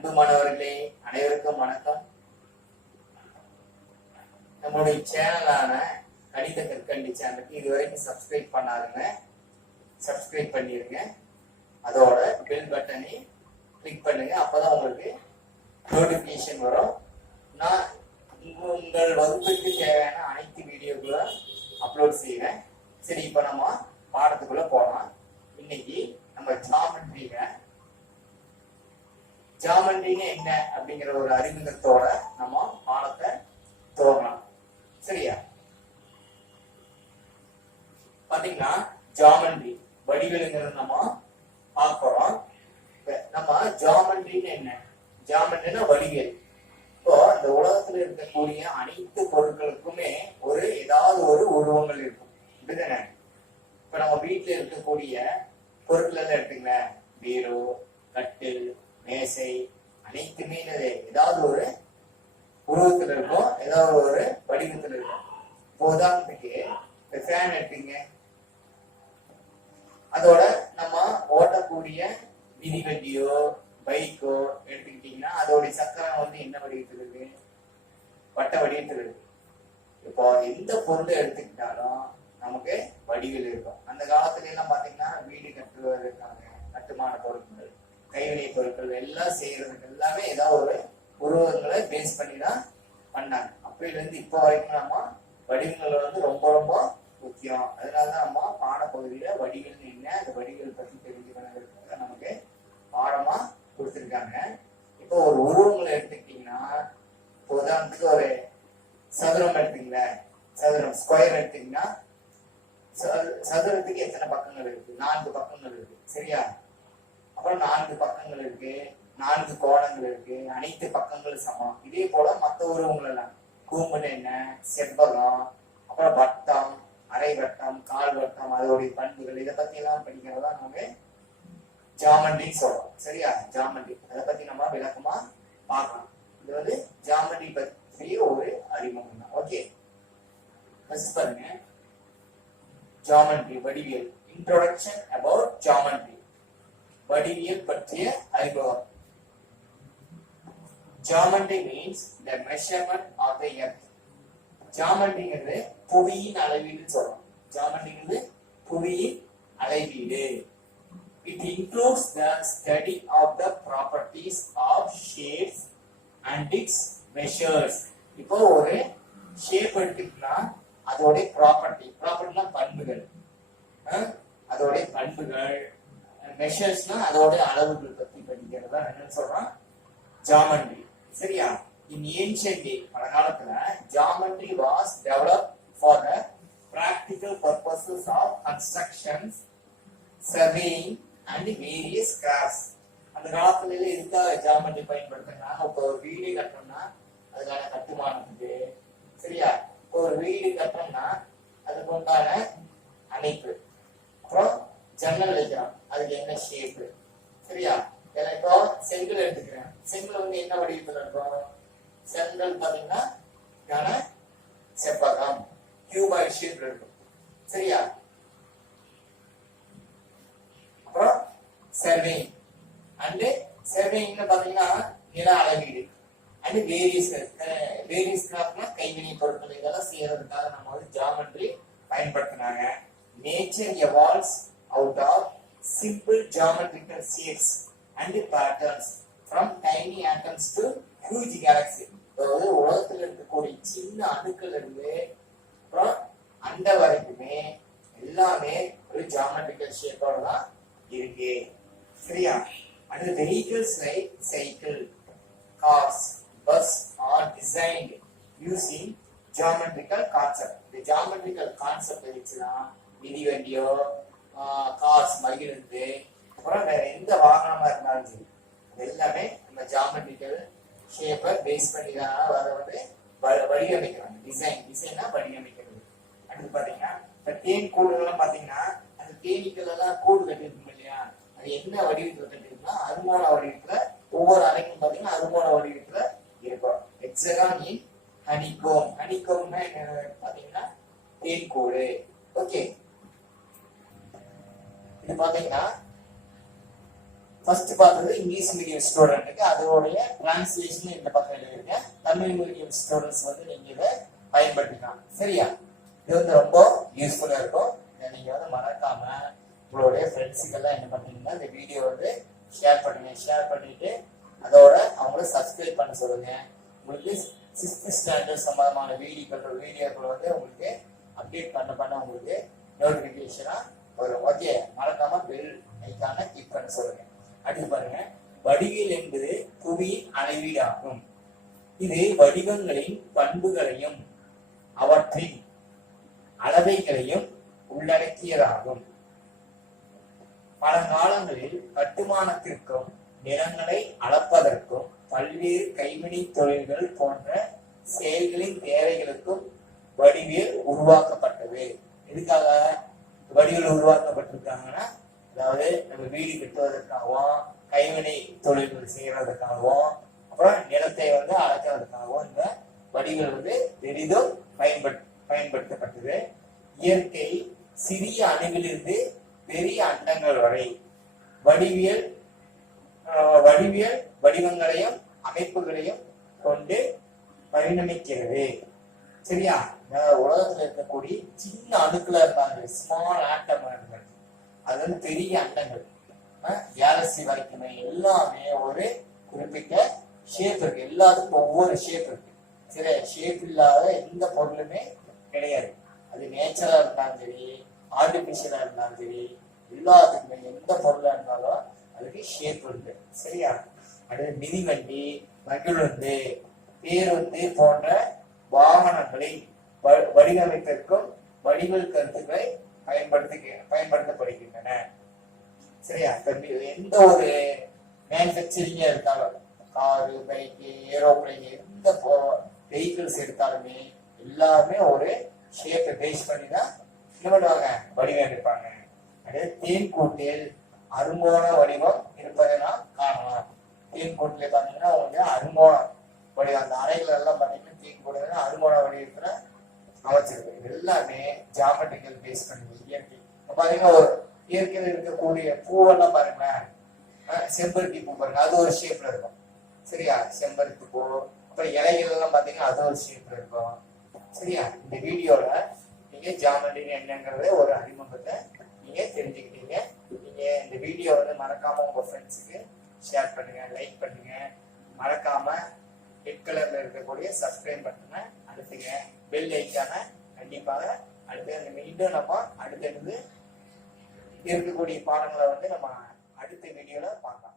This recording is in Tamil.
அன்பு மாணவர்களே அனைவருக்கும் வணக்கம். நம்மளுடைய சேனலான கணித கற்கண்டி சேனலுக்கு இதுவரைக்கும் சப்ஸ்கிரைப் பண்ணாதுங்க சப்ஸ்கிரைப் பண்ணிருங்க. அதோட பெல் பட்டனை கிளிக் பண்ணுங்க. அப்பதான் உங்களுக்கு நோட்டிபிகேஷன் வரும். நான் உங்கள் வகுப்புக்கு தேவையான அனைத்து வீடியோக்களும் அப்லோட் செய்வேன். சரி இப்போ நம்ம பாடத்துக்குள்ள போகலாம் இன்னைக்கு நம்ம ஜாமெட்ரியில ஜாமெண்ட்ரின்னு என்ன அப்படிங்கிற ஒரு அறிமுகத்தோட நம்ம பாடத்தை துவங்கலாம் சரியா? பாத்தீங்கன்னா ஜாமண்டி. வடிவெலுங்கிறத நம்ம பார்க்கிறோம் இப்ப நம்ம ஜாமண்டின்னு என்ன? ஜாமெண்ட்ரினா வடிவேல். இப்போ இந்த உலகத்துல இருக்கக்கூடிய அனைத்து பொருட்களுக்குமே ஒரு ஏதாவது ஒரு உருவங்கள் இருக்கும். இப்படிதானே இப்ப நம்ம வீட்டுல இருக்கக்கூடிய பொருட்கள் எல்லாம் எடுத்துக்கல பீரோ கட்டில் மேசை அனைத்துமே ஏதாவது ஒரு உருவத்துல இருக்கும் ஏதாவது ஒரு வடிவத்துல இருக்கும் இப்போ உதாரணத்துக்கு இந்த ஃபேன் எடுத்தீங்க அதோட நம்ம ஓட்டக்கூடிய மிதிவண்டியோ பைக்கோ எடுத்துக்கிட்டீங்கன்னா அதோடைய சக்கரம் வந்து என்ன வடிவத்தில் இருக்கு? வட்ட வடிவத்தில் இருக்கு. இப்போ எந்த பொருளை எடுத்துக்கிட்டாலும் நமக்கு வடிவில் இருக்கும். அந்த காலத்துல எல்லாம் பாத்தீங்கன்னா வீடு கட்டுவதற்கான கட்டுமான பொருட்கள் கைவினை பொருட்கள் எல்லாம் செய்யறதுக்கு எல்லாமே ஏதாவது ஒரு உருவங்களை பேஸ் பண்ணி தான் பண்ணாங்க. அப்பையில இருந்து இப்போ வரைக்கும் நம்ம வடிவங்கள் வந்து ரொம்ப ரொம்ப முக்கியம். அதனாலதான் நம்ம பாடப்பகுதியில வடிகள் என்ன அந்த வடிகள் பத்தி தெரிஞ்சுக்கணுங்கிறது நமக்கு பாடமா கொடுத்துருக்காங்க. இப்போ ஒரு உருவங்களை எடுத்துக்கிட்டீங்கன்னா இப்போ உதாரணத்துக்கு ஒரு சதுரம் எடுத்தீங்களேன். சதுரம் ஸ்கொயர் எடுத்தீங்கன்னா சதுரத்துக்கு எத்தனை பக்கங்கள் இருக்கு? நான்கு பக்கங்கள் இருக்கு. சரியா? அப்புறம் நான்கு பக்கங்கள் இருக்கு நான்கு கோணங்கள் இருக்கு அனைத்து பக்கங்களும் சமம். இதே போல மற்ற உருவங்கள் எல்லாம் கூம்பல் என்ன? செவ்வகம் அப்புறம் வட்டம் அரை வட்டம் கால் வட்டம் அதோடைய பண்புகள் இதை பத்தி எல்லாம் படிக்கிறதா நம்ம ஜாமெண்ட்ரி சொல்றோம். சரியா? ஜாமெண்ட்ரி அதை பத்தி நம்ம விளக்கமா பார்க்கலாம். இது வந்து ஜாமெண்ட்ரி பற்றிய ஒரு அறிமுகம் தான். ஓகே ஃபர்ஸ்ட் பாருங்க. ஜாமண்ட்ரி வடிவியல். இன்ட்ரோடக்ஷன் அபவுட் ஜாமண்ட்ரி வடிவியல் பற்றிய அறிமுகம் geometry means the measurement of the earth ஜாமண்டிங்கிறது புவியின் அளவீடுன்னு சொல்றோம். ஜாமண்டிங்கிறது புவியின் அளவீடு. It includes the study of the properties of shapes and its measures இப்போ ஒரு ஷேப் எடுத்துக்கிட்டா அதோடைய ப்ராப்பர்ட்டி ப்ராப்பர்ட்டினா பண்புகள். அதோடைய பண்புகள். மெஷர்ஸ்னா அதோட அளவுகள் பத்தி படிக்கிறதா என்னன்னு சொல்றான்? ஜாமெண்ட்ரி சரியா? இன் ஏன்ஷியன் டே பழங்காலத்துல geometry was develop for the practical purposes of constructions surveying and various crafts. அந்த காலத்துல இருக்கா ஜாமெண்ட்ரி பயன்படுத்துறாங்கன்னா இப்போ ஒரு வீடு கட்டணும்னா அதுக்கான கட்டுமானத்துக்கு. சரியா? இப்போ ஒரு வீடு கட்டணும்னா அதுக்கு உண்டான அமைப்பு அப்புறம் ஜன்னல் வைக்கிறோம். அதுக்கு என்ன ஷேப்பு சரியா? ஏன்னா இப்போ செங்கல் எடுத்துக்கிறேன். செங்கல் வந்து என்ன வடிவத்துல இருக்கும்? செங்கல் பாத்தீங்கன்னா கன செவ்வகம். கியூபாய் ஷேப்ல இருக்கும். சரியா? அப்புறம் சர்வேயிங் அண்டு சர்வேயிங்னு பாத்தீங்கன்னா நில அளவீடு. அண்டு வேரியஸ் வேரியஸ் கிராஃப்ட்னா கைவினை பொருட்கள் இதெல்லாம் செய்யறதுக்காக நம்ம வந்து ஜாமெட்ரி பயன்படுத்தினாங்க. Nature evolves out of simple geometrical shapes and patterns from tiny atoms to huge galaxy அதாவது உலகத்தில் இருக்கக்கூடிய சின்ன அணுக்கள் இருந்து அப்புறம் அந்த வரைக்குமே எல்லாமே ஒரு ஜாமெட்ரிக்கல் ஷேப்போட தான் இருக்கு. சரியா? And vehicles like cycle cars bus are designed using geometrical concept இந்த ஜாமெட்ரிக்கல் கான்செப்ட் வச்சுதான் மிதி வண்டியோ கார்ஸ் மகிழ்ந்து அப்புறம் வேற எந்த வாகனமா இருந்தாலும் சரி. அது எல்லாமே நம்ம ஜாமெட்ரிக்கல் ஷேப்பை பேஸ் பண்ணி தான் அதை வந்து வ- வடிவமைக்கிறாங்க. டிசைன் டிசைனா வடிவமைக்கிறது. அடுத்து பாத்தீங்கன்னா இந்த தேன் கூடுகள்லாம் பாத்தீங்கன்னா அந்த தேனீக்கள் எல்லாம் கூடு கட்டிருக்கும் இல்லையா? அது என்ன வடிவத்தில் கட்டிருக்குன்னா அருமோன வடிவத்துல ஒவ்வொரு அறைக்கும் பாத்தீங்கன்னா அருமோன வடிவத்துல இருக்கும். எக்ஸகான் இன் ஹனிகோம் ஹனிகோம்னா என்ன பாத்தீங்கன்னா தேன் கூடு. ஓகே இது பாத்தீங்கன்னா ஃபர்ஸ்ட் பார்த்தது இங்கிலீஷ் மீடியம் ஸ்டூடெண்ட்டுக்கு அதோடைய டிரான்ஸ்லேஷன் இந்த பக்கம் எழுதியிருக்கேன். தமிழ் மீடியம் ஸ்டூடெண்ட்ஸ் வந்து நீங்க இதை பயன்படுத்திக்கலாம். சரியா? இது வந்து ரொம்ப யூஸ்ஃபுல்லா இருக்கும். இதை நீங்க வந்து மறக்காம உங்களுடைய ஃப்ரெண்ட்ஸுக்கெல்லாம் என்ன பண்ணீங்கன்னா இந்த வீடியோ வந்து ஷேர் பண்ணுங்க. ஷேர் பண்ணிட்டு அதோட அவங்கள சப்ஸ்கிரைப் பண்ண சொல்லுங்க. உங்களுக்கு சிக்ஸ்த் ஸ்டாண்டர்ட் சம்பந்தமான வீடியோக்கள் வீடியோக்கள் வந்து உங்களுக்கு அப்டேட் பண்ண பண்ண உங்களுக்கு நோட்டிஃபிகேஷனாக வரும். ஓகே? மறக்காம பெல் ஐக்கான கிளிக் பண்ண சொல்லுங்க. அடுத்து பாருங்க. வடிவியல் என்பது புவியின் அளவீடாகும். இது வடிவங்களின் பண்புகளையும் அவற்றின் அளவைகளையும் உள்ளடக்கியதாகும். பல காலங்களில் கட்டுமானத்திற்கும் நிலங்களை அளப்பதற்கும் பல்வேறு கைவினை தொழில்கள் போன்ற செயல்களின் தேவைகளுக்கும் வடிவியல் உருவாக்கப்பட்டது. எதுக்காக? வடிவில் உருவாக்கப்பட்டிருக்காங்கன்னா அதாவது நம்ம வீடு கட்டுவதற்காகவும் கைவினை தொழில்கள் செய்யறதுக்காகவும் அப்புறம் நிலத்தை வந்து அளக்கிறதுக்காகவும் இந்த வடிவில் வந்து பெரிதும் பயன்பட் பயன்படுத்தப்பட்டது. இயற்கை சிறிய அணுவிலிருந்து பெரிய அண்டங்கள் வரை வடிவியல் வடிவியல் வடிவங்களையும் அமைப்புகளையும் கொண்டு பரிணமிக்கிறது சரியா? உலகத்துல இருக்கக்கூடிய சின்ன அணுக்களா இருந்தாங்க ஸ்மால் ஆட்டம் அது வந்து பெரிய அண்டங்கள். கேலக்சி வரைக்குமே எல்லாமே ஒரு குறிப்பிட்ட ஷேப் இருக்கு. எல்லாத்துக்கும் ஒவ்வொரு ஷேப் இருக்கு. சரி ஷேப் இல்லாத எந்த பொருளுமே கிடையாது. அது நேச்சரா இருந்தாலும் சரி ஆர்டிபிஷியலா இருந்தாலும் சரி எல்லாத்துக்குமே எந்த பொருளா இருந்தாலும் அதுக்கு ஷேப் இருக்கு சரியா? அடுத்து மிதிவண்டி மகிழுந்து பேருந்து போன்ற வாகனங்களை வ- வடிவமைப்பிற்கும் வடிவல் கருத்துக்களை பயன்படுத்த பயன்படுத்தப்படுகின்றன. சரியா? எந்த ஒரு மேனுஃபேக்சரிங்கா இருந்தாலும் காரு பைக்கு ஏரோப்ளைன் எந்த வெஹிக்கிள்ஸ் எடுத்தாலுமே எல்லாமே ஒரு ஷேப்பை பேஸ் பண்ணி தான் என்ன பண்ணுவாங்க வடிவமைப்பாங்க. அதே தேன்கூட்டில் அருங்கோண வடிவம் இருப்பதை நாம் காணலாம். தேன்கூட்டில பாத்தீங்கன்னா உங்களுக்கு அருங்கோணம் வடிவம் அந்த அறைகள் எல்லாம் பாத்தீங்கன்னா தேன்கூட்டில் அருங்கோண வடிவத்துல அமைச்சிருக்கு எல்லாமே ஜாமெட்ரிக்கல் பேஸ் பண்ணி இயற்கை. இப்போ பாத்தீங்கன்னா ஒரு இயற்கையில் இருக்கக்கூடிய பூவெல்லாம் பாருங்களேன். செம்பருத்தி பூ பாருங்க. அது ஒரு ஷேப்ல இருக்கும். சரியா? செம்பருத்தி பூ. அப்புறம் இலைகள் எல்லாம் பாத்தீங்கன்னா அது ஒரு ஷேப்ல இருக்கும். சரியா? இந்த வீடியோல நீங்க ஜாமெட்ரி என்னங்கிறத ஒரு அறிமுகத்தை நீங்க தெரிஞ்சுக்கிட்டீங்க. நீங்க இந்த வீடியோ வந்து மறக்காம உங்க ஃப்ரெண்ட்ஸுக்கு ஷேர் பண்ணுங்க லைக் பண்ணுங்க. மறக்காம ரெட் கலர்ல இருக்கக்கூடிய சப்ஸ்கிரைப் பட்டனை அழுத்துங்க. பெல் ஐக்கான கண்டிப்பாக அடுத்து அந்த மீண்டும் நம்ம அடுத்தடுத்து இருக்கக்கூடிய பாடங்களை வந்து நம்ம அடுத்த வீடியோல பார்க்கலாம்.